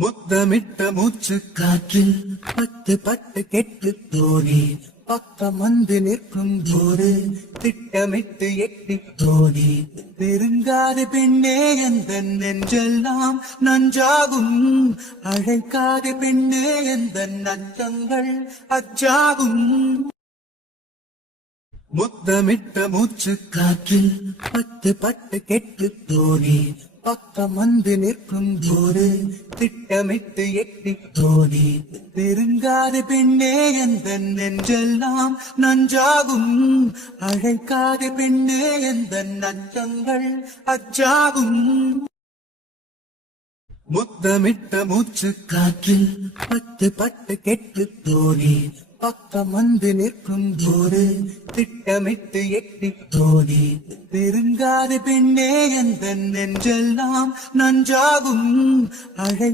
முத்தமிட்ட மூச்சு காற்றில் பட்டு பட்டு கெட்டு தோணி பக்கம் வந்து நிற்கும் போது திட்டமிட்டு எட்டி தோணி பெருங்காது பெண்ணே எந்த நெஞ்செல்லாம் நஞ்சாகும் அழைக்காது பெண்ணே எந்த நஞ்சங்கள் அச்சாகும் முத்தமிட்ட மூச்சு காற்றில் பட்டு பட்டு கெட்டு தோணி பக்கம் வந்து நிற்கும் போது திட்டமிட்டு எட்டி தோணி பெருங்காது பெண்ணே எந்த நெஞ்செல்லாம் நஞ்சாகும் அழைக்காது பெண்ணே எந்த நஞ்சங்கள் அச்சாகும் முத்தமிட்ட மூச்சு காற்றில் பட்டு பட்டு கெட்டு தோணி பக்கம் வந்து நிற்கும் போது திட்டமிட்டு எட்டி தோணி பெருங்காது பெண்ணே எந்த நெஞ்செல்லாம் நஞ்சாகும் அழை